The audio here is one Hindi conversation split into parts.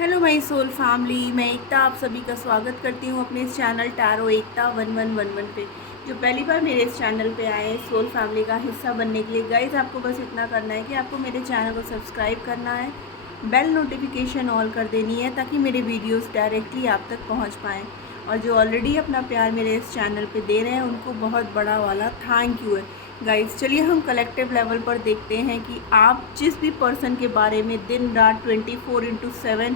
हेलो माई सोल फैमिली, मैं एकता आप सभी का स्वागत करती हूँ अपने इस चैनल टैरो एकता 1111 पे। जो पहली बार मेरे इस चैनल पे आए हैं सोल फैमिली का हिस्सा बनने के लिए, गाइज आपको बस इतना करना है कि आपको मेरे चैनल को सब्सक्राइब करना है, बेल नोटिफिकेशन ऑल कर देनी है ताकि मेरे वीडियोस डायरेक्टली आप तक पहुँच पाएँ। और जो ऑलरेडी अपना प्यार मेरे इस चैनल पर दे रहे हैं उनको बहुत बड़ा वाला थैंक यू है। गाइस चलिए हम कलेक्टिव लेवल पर देखते हैं कि आप जिस भी पर्सन के बारे में दिन रात 24/7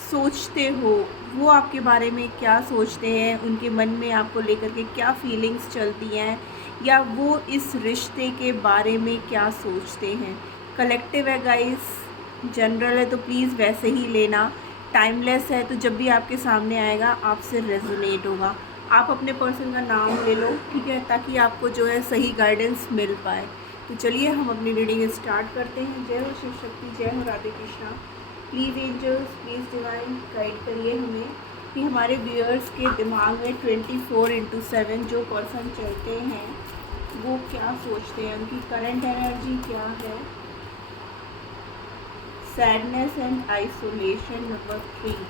सोचते हो, वो आपके बारे में क्या सोचते हैं, उनके मन में आपको लेकर के क्या फीलिंग्स चलती हैं, या वो इस रिश्ते के बारे में क्या सोचते हैं। कलेक्टिव है गाइस, जनरल है तो प्लीज़ वैसे ही लेना। टाइमलेस है तो जब भी आपके सामने आएगा आपसे रेजोनेट होगा। आप अपने पर्सन का नाम ले लो, ठीक है, ताकि आपको जो है सही गाइडेंस मिल पाए। तो चलिए हम अपनी रीडिंग स्टार्ट करते हैं। जय हो शिव शक्ति, जय हो Radhe Krishna. Please angels, please divine guide करिए हमें कि हमारे व्यूअर्स के दिमाग में 24/7 जो पर्सन चलते हैं वो क्या सोचते हैं, उनकी करंट एनर्जी क्या है। Sadness and isolation number 3,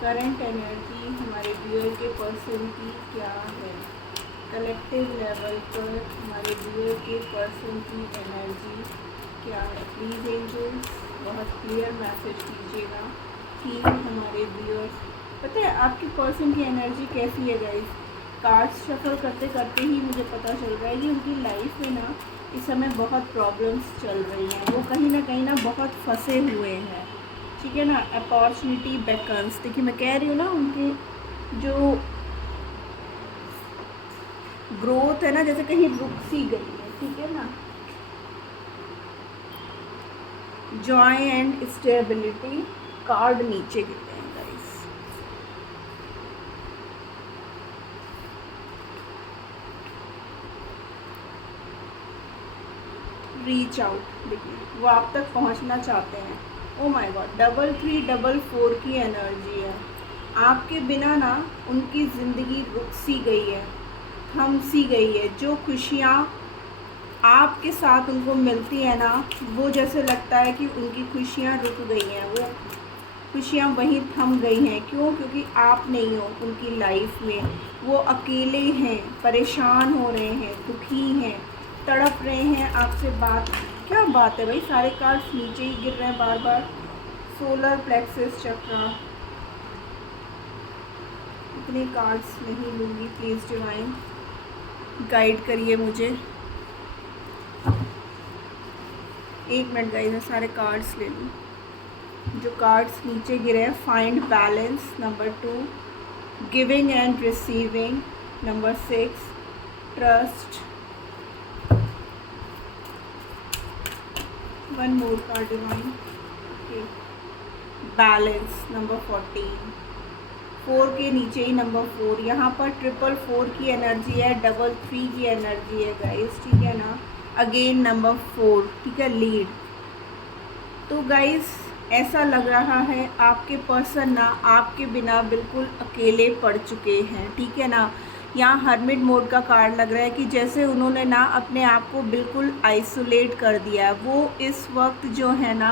current energy हमारे व्यूअर के पर्सन की क्या है। कलेक्टिव लेवल पर हमारे व्यूअर के पर्सन की एनर्जी क्या है। प्लीज़ एंजल्स बहुत क्लियर मैसेज कीजिएगा कि हमारे व्यूअर्स, पता है आपके पर्सन की एनर्जी कैसी है गाइस। कार्ड्स शफल करते करते ही मुझे पता चल रहा है कि उनकी लाइफ में ना इस समय बहुत प्रॉब्लम्स चल रही हैं, वो कहीं ना बहुत फंसे हुए हैं, ठीक है ना। अपॉर्चुनिटी बेकन्स, देखिए मैं कह रही हूँ ना, उनके जो ग्रोथ है ना जैसे कहीं रुक सी गई है, ठीक है ना। जॉय एंड स्टेबिलिटी कार्ड नीचे गिरते हैं गाइस। रीच आउट, देखिए वो आप तक पहुंचना चाहते हैं। ओ माय गॉड, 3344 की एनर्जी है। आपके बिना ना उनकी ज़िंदगी रुक सी गई है, थम सी गई है। जो खुशियाँ आपके साथ उनको मिलती है ना, वो जैसे लगता है कि उनकी खुशियाँ रुक गई हैं, वो खुशियाँ वहीं थम गई हैं। क्यों? क्योंकि आप नहीं हो उनकी लाइफ में। वो अकेले हैं, परेशान हो रहे हैं, दुखी हैं, तड़प रहे हैं आपसे बात। क्या बात है भाई, सारे कार्ड्स नीचे ही गिर रहे हैं बार बार। सोलर प्लेक्सस चक्रा, इतने कार्ड्स नहीं लूँगी, प्लीज़ डिवाइन गाइड करिए मुझे। एक मिनट गाइस, मैं सारे कार्ड्स ले लूँ जो कार्ड्स नीचे गिरे हैं। Find balance number 2, giving and receiving number 6, trust, one more card divine, balance number 14, 4 के नीचे ही नंबर 4। यहाँ पर 444 की एनर्जी है, 33 की एनर्जी है गाइस, ठीक है ना। अगेन नंबर 4, ठीक है, लीड। तो गाइस ऐसा लग रहा है आपके पर्सन ना आपके बिना बिल्कुल अकेले पड़ चुके हैं, ठीक है ना। यहाँ हर्मिट मोड का कार्ड लग रहा है कि जैसे उन्होंने ना अपने आप को बिल्कुल आइसोलेट कर दिया है। वो इस वक्त जो है ना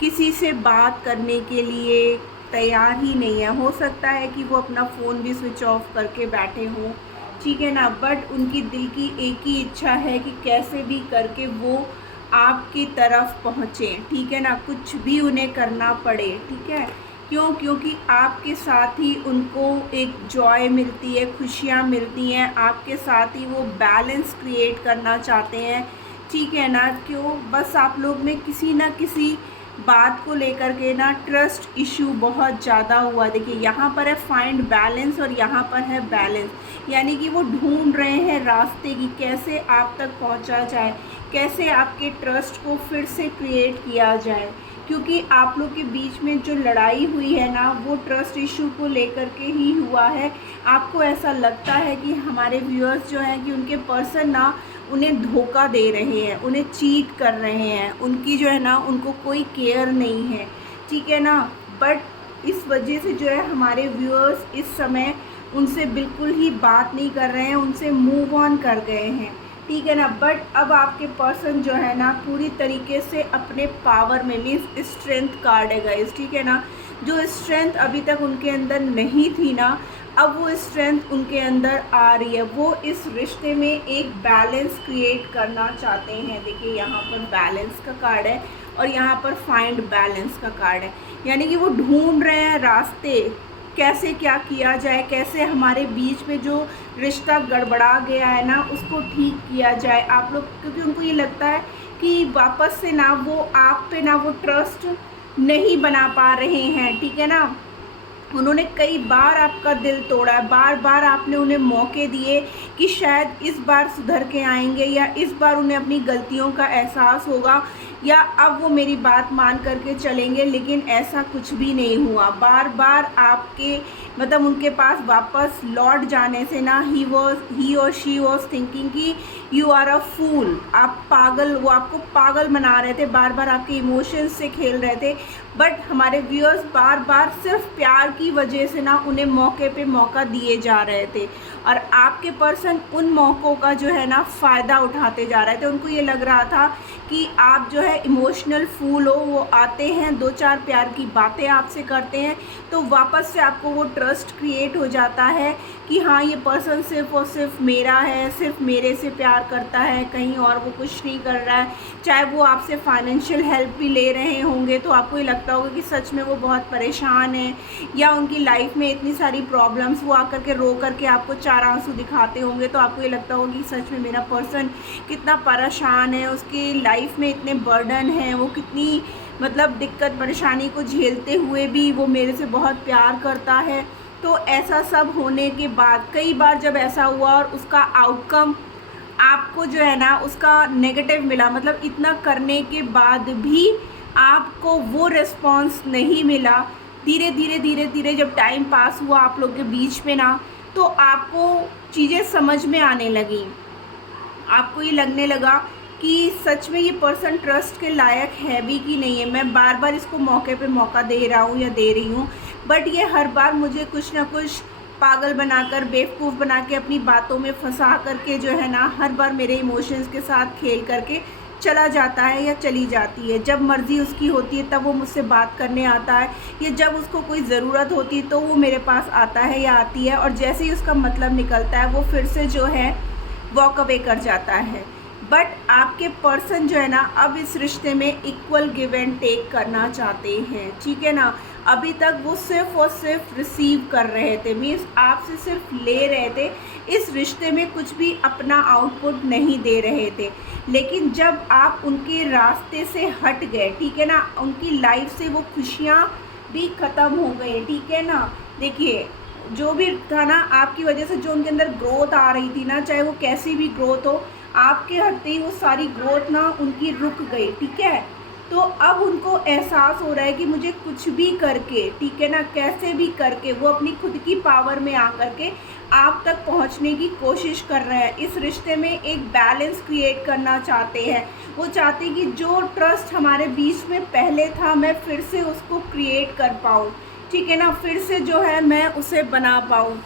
किसी से बात करने के लिए तैयार ही नहीं है। हो सकता है कि वो अपना फ़ोन भी स्विच ऑफ करके बैठे हों, ठीक है ना, बट उनकी दिल की एक ही इच्छा है कि कैसे भी करके वो आपकी तरफ पहुँचें, ठीक है ना। कुछ भी उन्हें करना पड़े, ठीक है। क्यों? क्योंकि आपके साथ ही उनको एक जॉय मिलती है, खुशियाँ मिलती हैं। आपके साथ ही वो बैलेंस क्रिएट करना चाहते हैं, ठीक है ना। क्यों? बस आप लोग में किसी ना किसी बात को लेकर के ना ट्रस्ट इशू बहुत ज़्यादा हुआ। देखिए यहाँ पर है फाइंड बैलेंस और यहाँ पर है बैलेंस, यानी कि वो ढूंढ रहे हैं रास्ते की कैसे आप तक पहुँचा जाए, कैसे आपके ट्रस्ट को फिर से क्रिएट किया जाए। क्योंकि आप लोग के बीच में जो लड़ाई हुई है ना वो ट्रस्ट इशू को लेकर के ही हुआ है। आपको ऐसा लगता है कि हमारे व्यूअर्स जो हैं कि उनके पर्सन ना उन्हें धोखा दे रहे हैं, उन्हें चीट कर रहे हैं, उनकी जो है ना उनको कोई केयर नहीं है, ठीक है ना। बट इस वजह से जो है हमारे व्यूअर्स इस समय उनसे बिल्कुल ही बात नहीं कर रहे हैं, उनसे मूव ऑन कर गए हैं, ठीक है ना। बट अब आपके पर्सन जो है ना पूरी तरीके से अपने पावर में, मीन्स स्ट्रेंथ कार्ड है गाइस, ठीक है ना। जो स्ट्रेंथ अभी तक उनके अंदर नहीं थी ना, अब वो स्ट्रेंथ उनके अंदर आ रही है। वो इस रिश्ते में एक बैलेंस क्रिएट करना चाहते हैं। देखिए यहाँ पर बैलेंस का कार्ड है और यहाँ पर फाइंड बैलेंस का कार्ड है, यानी कि वो ढूंढ रहे हैं रास्ते, कैसे क्या किया जाए, कैसे हमारे बीच में जो रिश्ता गड़बड़ा गया है ना उसको ठीक किया जाए। आप लोग, क्योंकि उनको ये लगता है कि वापस से ना वो आप पे ना वो ट्रस्ट नहीं बना पा रहे हैं, ठीक है ना। उन्होंने कई बार आपका दिल तोड़ा है, बार बार आपने उन्हें मौके दिए कि शायद इस बार सुधर के आएंगे या इस बार उन्हें अपनी गलतियों का एहसास होगा या अब वो मेरी बात मान करके चलेंगे, लेकिन ऐसा कुछ भी नहीं हुआ। बार बार आपके मतलब उनके पास वापस लौट जाने से ना ही और शी वॉज थिंकिंग कि यू आर अ फूल, आप पागल, वो आपको पागल बना रहे थे, बार बार आपके इमोशंस से खेल रहे थे। बट हमारे व्यूअर्स बार बार सिर्फ प्यार की वजह से ना उन्हें मौके पे मौका दिए जा रहे थे और आपके पर्सन उन मौक़ों का जो है ना फ़ायदा उठाते जा रहे थे। उनको ये लग रहा था कि आप जो है इमोशनल फूल हो, वो आते हैं, दो चार प्यार की बातें आपसे करते हैं तो वापस से आपको वो ट्रस्ट क्रिएट हो जाता है कि हाँ ये पर्सन सिर्फ़ और सिर्फ मेरा है, सिर्फ मेरे से प्यार करता है, कहीं और वो कुछ नहीं कर रहा है। चाहे वो आपसे फाइनेंशियल हेल्प भी ले रहे होंगे तो आपको ये लगता होगा कि सच में वो बहुत परेशान है, या उनकी लाइफ में इतनी सारी प्रॉब्लम्स, वो आकर के रो करके आपको चार आंसू दिखाते होंगे तो आपको ये लगता होगा कि सच में मेरा पर्सन कितना परेशान है, उसकी लाइफ में इतने बर्डन हैं, वो कितनी मतलब दिक्कत परेशानी को झेलते हुए भी वो मेरे से बहुत प्यार करता है। तो ऐसा सब होने के बाद कई बार जब ऐसा हुआ और उसका आउटकम आपको जो है ना उसका नेगेटिव मिला, मतलब इतना करने के बाद भी आपको वो रिस्पॉन्स नहीं मिला, धीरे धीरे धीरे धीरे जब टाइम पास हुआ आप लोग के बीच में ना, तो आपको चीज़ें समझ में आने लगी। आपको ये लगने लगा कि सच में ये पर्सन ट्रस्ट के लायक है भी कि नहीं है। मैं बार बार इसको मौके पे मौका दे रहा हूँ या दे रही हूँ, बट ये हर बार मुझे कुछ ना कुछ पागल बनाकर, बेवकूफ़ बना के, अपनी बातों में फंसा करके जो है ना हर बार मेरे इमोशंस के साथ खेल करके चला जाता है या चली जाती है। जब मर्ज़ी उसकी होती है तब वो मुझसे बात करने आता है, या जब उसको कोई ज़रूरत होती है तो वो मेरे पास आता है या आती है, और जैसे ही उसका मतलब निकलता है वो फिर से जो है वॉक अवे कर जाता है। बट आपके पर्सन जो है ना अब इस रिश्ते में इक्वल गिव एंड टेक करना चाहते हैं, ठीक है ना। अभी तक वो सिर्फ और सिर्फ रिसीव कर रहे थे, मीन्स आपसे सिर्फ ले रहे थे, इस रिश्ते में कुछ भी अपना आउटपुट नहीं दे रहे थे। लेकिन जब आप उनके रास्ते से हट गए, ठीक है ना, उनकी लाइफ से वो खुशियाँ भी ख़त्म हो गई, ठीक है ना। देखिए जो भी था ना आपकी वजह से जो उनके अंदर ग्रोथ आ रही थी ना, चाहे वो कैसी भी ग्रोथ हो, आपके हटते ही वो सारी ग्रोथ ना उनकी रुक गई, ठीक है। तो अब उनको एहसास हो रहा है कि मुझे कुछ भी करके, ठीक है ना, कैसे भी करके वो अपनी खुद की पावर में आकर के आप तक पहुंचने की कोशिश कर रहे हैं। इस रिश्ते में एक बैलेंस क्रिएट करना चाहते हैं। वो चाहते हैं कि जो ट्रस्ट हमारे बीच में पहले था मैं फिर से उसको क्रिएट कर पाऊँ, ठीक है ना, फिर से जो है मैं उसे बना पाऊँ,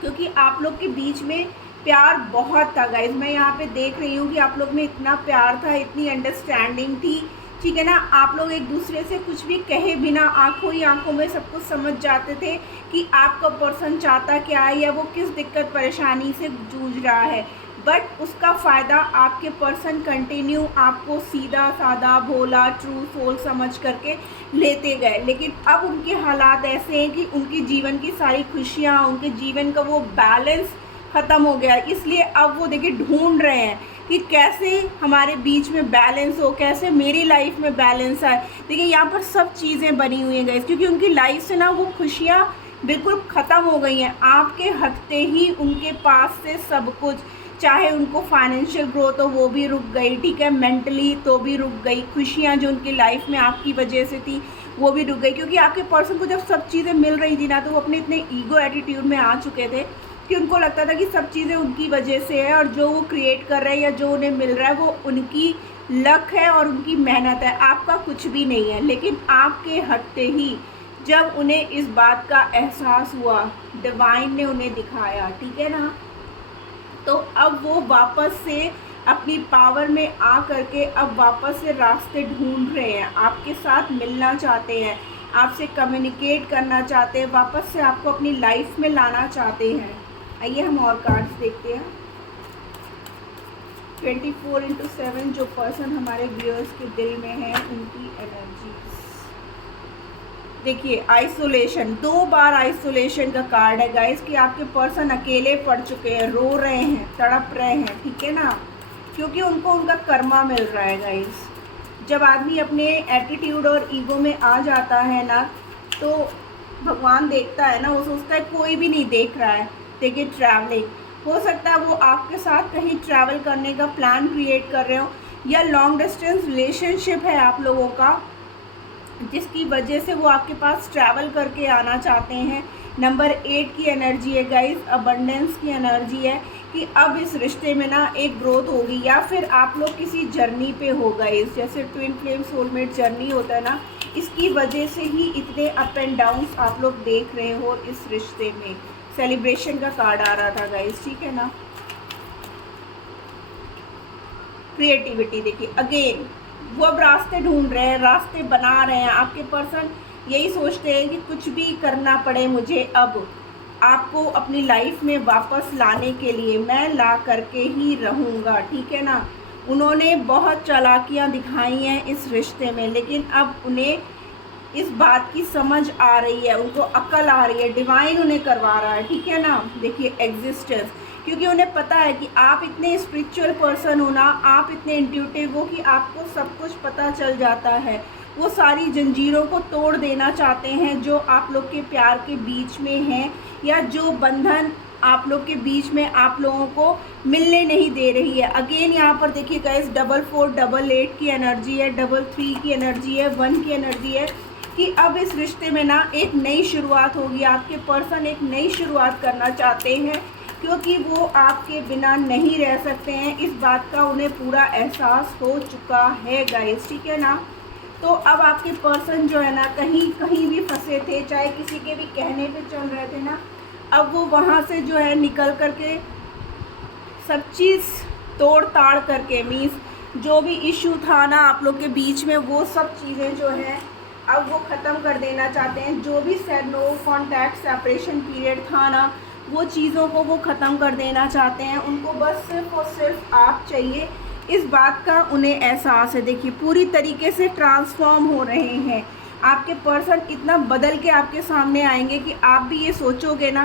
क्योंकि आप लोग के बीच में प्यार बहुत था गाइज। मैं यहाँ पे देख रही हूँ कि आप लोग में इतना प्यार था, इतनी अंडरस्टैंडिंग थी, ठीक है ना। आप लोग एक दूसरे से कुछ भी कहे बिना आंखों ही आंखों में सब कुछ समझ जाते थे कि आपका पर्सन चाहता क्या है या वो किस दिक्कत परेशानी से जूझ रहा है। बट उसका फ़ायदा आपके पर्सन कंटिन्यू आपको सीधा साधा भोला ट्रू सोल समझ करके लेते गए। लेकिन अब उनके हालात ऐसे हैं कि उनके जीवन की सारी खुशियाँ, उनके जीवन का वो बैलेंस ख़त्म हो गया, इसलिए अब वो देखिए ढूंढ रहे हैं कि कैसे हमारे बीच में बैलेंस हो, कैसे मेरी लाइफ में बैलेंस आए। देखिए यहाँ पर सब चीज़ें बनी हुई हैं गाइस, क्योंकि उनकी लाइफ से ना वो खुशियाँ बिल्कुल ख़त्म हो गई हैं। आपके हटते ही उनके पास से सब कुछ, चाहे उनको फाइनेंशियल ग्रोथ हो वो भी रुक गई, ठीक है, मेंटली तो भी रुक गई, खुशियाँ जो उनकी लाइफ में आपकी वजह से थी वो भी रुक गई। क्योंकि आपके पर्सन को जब सब चीज़ें मिल रही थी ना तो वो अपने इतने ईगो एटीट्यूड में आ चुके थे कि उनको लगता था कि सब चीज़ें उनकी वजह से है और जो वो क्रिएट कर रहे हैं या जो उन्हें मिल रहा है वो उनकी लक है और उनकी मेहनत है, आपका कुछ भी नहीं है। लेकिन आपके हटते ही जब उन्हें इस बात का एहसास हुआ, डिवाइन ने उन्हें दिखाया, ठीक है ना, तो अब वो वापस से अपनी पावर में आ करके अब वापस से रास्ते ढूंढ रहे हैं, आपके साथ मिलना चाहते हैं, आपसे कम्युनिकेट करना चाहते हैं, वापस से आपको अपनी लाइफ में लाना चाहते हैं। आइए हम और कार्ड्स देखते हैं। 24/7 जो पर्सन हमारे व्यूअर्स के दिल में है, उनकी एनर्जी देखिए। आइसोलेशन, 2 बार आइसोलेशन का कार्ड है गाइस कि आपके पर्सन अकेले पड़ चुके हैं, रो रहे हैं, तड़प रहे हैं, ठीक है ना, क्योंकि उनको उनका कर्मा मिल रहा है गाइस। जब आदमी अपने एटीट्यूड और ईगो में आ जाता है ना, तो भगवान देखता है ना, वो सोचता है कोई भी नहीं देख रहा है। देखिए ट्रैवलिंग, हो सकता है वो आपके साथ कहीं ट्रैवल करने का प्लान क्रिएट कर रहे हो, या लॉन्ग डिस्टेंस रिलेशनशिप है आप लोगों का, जिसकी वजह से वो आपके पास ट्रैवल करके आना चाहते हैं। नंबर 8 की एनर्जी है गाइस, अबंडेंस की एनर्जी है कि अब इस रिश्ते में ना एक ग्रोथ होगी, या फिर आप लोग किसी जर्नी पे हो गाइस, जैसे ट्विन फ्लेम सोलमेट जर्नी होता है ना, इसकी वजह से ही इतने अप एंड डाउन्स आप लोग देख रहे हो इस रिश्ते में। सेलिब्रेशन का कार्ड आ रहा था गाइस, ठीक है ना। क्रिएटिविटी देखिए, अगेन वो अब रास्ते ढूंढ रहे हैं, रास्ते बना रहे हैं। आपके पर्सन यही सोचते हैं कि कुछ भी करना पड़े मुझे, अब आपको अपनी लाइफ में वापस लाने के लिए मैं ला करके ही रहूँगा, ठीक है ना। उन्होंने बहुत चालाकियाँ दिखाई हैं इस रिश्ते में, लेकिन अब उन्हें इस बात की समझ आ रही है, उनको अकल आ रही है, डिवाइन उन्हें करवा रहा है, ठीक है ना। देखिए एग्जिस्टेंस, क्योंकि उन्हें पता है कि आप इतने स्पिरिचुअल पर्सन हो ना, आप इतने इंट्यूटिव हो कि आपको सब कुछ पता चल जाता है। वो सारी जंजीरों को तोड़ देना चाहते हैं जो आप लोग के प्यार के बीच में हैं, या जो बंधन आप लोग के बीच में आप लोगों को मिलने नहीं दे रही है। अगेन यहाँ पर देखिए गाइस, 4488 की एनर्जी है, 33 की एनर्जी है, 1 की एनर्जी है कि अब इस रिश्ते में ना एक नई शुरुआत होगी। आपके पर्सन एक नई शुरुआत करना चाहते हैं, क्योंकि वो आपके बिना नहीं रह सकते हैं, इस बात का उन्हें पूरा एहसास हो चुका है गाइस, ठीक है ना। तो अब आपके पर्सन जो है ना, कहीं भी फंसे थे, चाहे किसी के भी कहने पे चल रहे थे ना, अब वो वहाँ से जो है निकल करके सब चीज़ तोड़ ताड़ करके, मीन्स जो भी इशू था ना आप लोग के बीच में, वो सब चीज़ें जो है अब वो ख़त्म कर देना चाहते हैं। जो भी नो कॉन्टैक्ट सेपरेशन पीरियड था ना, वो चीज़ों को वो ख़त्म कर देना चाहते हैं। उनको बस सिर्फ और सिर्फ आप चाहिए, इस बात का उन्हें एहसास है। देखिए पूरी तरीके से ट्रांसफॉर्म हो रहे हैं आपके पर्सन, इतना बदल के आपके सामने आएंगे कि आप भी ये सोचोगे ना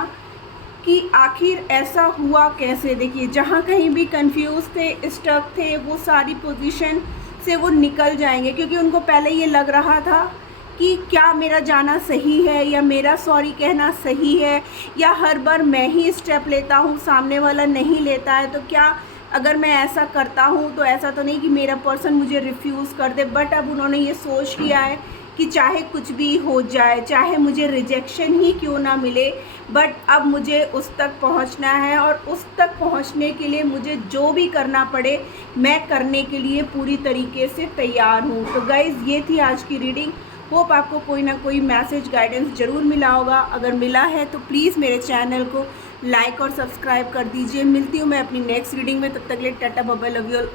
कि आखिर ऐसा हुआ कैसे। देखिए जहाँ कहीं भी कंफ्यूज थे, स्टक थे, वो सारी पोजीशन से वो निकल जाएंगे, क्योंकि उनको पहले ये लग रहा था कि क्या मेरा जाना सही है, या मेरा सॉरी कहना सही है, या हर बार मैं ही स्टेप लेता हूँ, सामने वाला नहीं लेता है, तो क्या अगर मैं ऐसा करता हूँ तो ऐसा तो नहीं कि मेरा पर्सन मुझे रिफ्यूज़ कर दे। बट अब उन्होंने ये सोच लिया है कि चाहे कुछ भी हो जाए, चाहे मुझे रिजेक्शन ही क्यों ना मिले, बट अब मुझे उस तक पहुंचना है, और उस तक पहुंचने के लिए मुझे जो भी करना पड़े मैं करने के लिए पूरी तरीके से तैयार हूं। तो गाइज़ ये थी आज की रीडिंग। होप आपको कोई ना कोई मैसेज गाइडेंस ज़रूर मिला होगा। अगर मिला है तो प्लीज़ मेरे चैनल को लाइक और सब्सक्राइब कर दीजिए। मिलती हूँ मैं अपनी नेक्स्ट रीडिंग में, तब तक के लिए tata bye bye, love you all.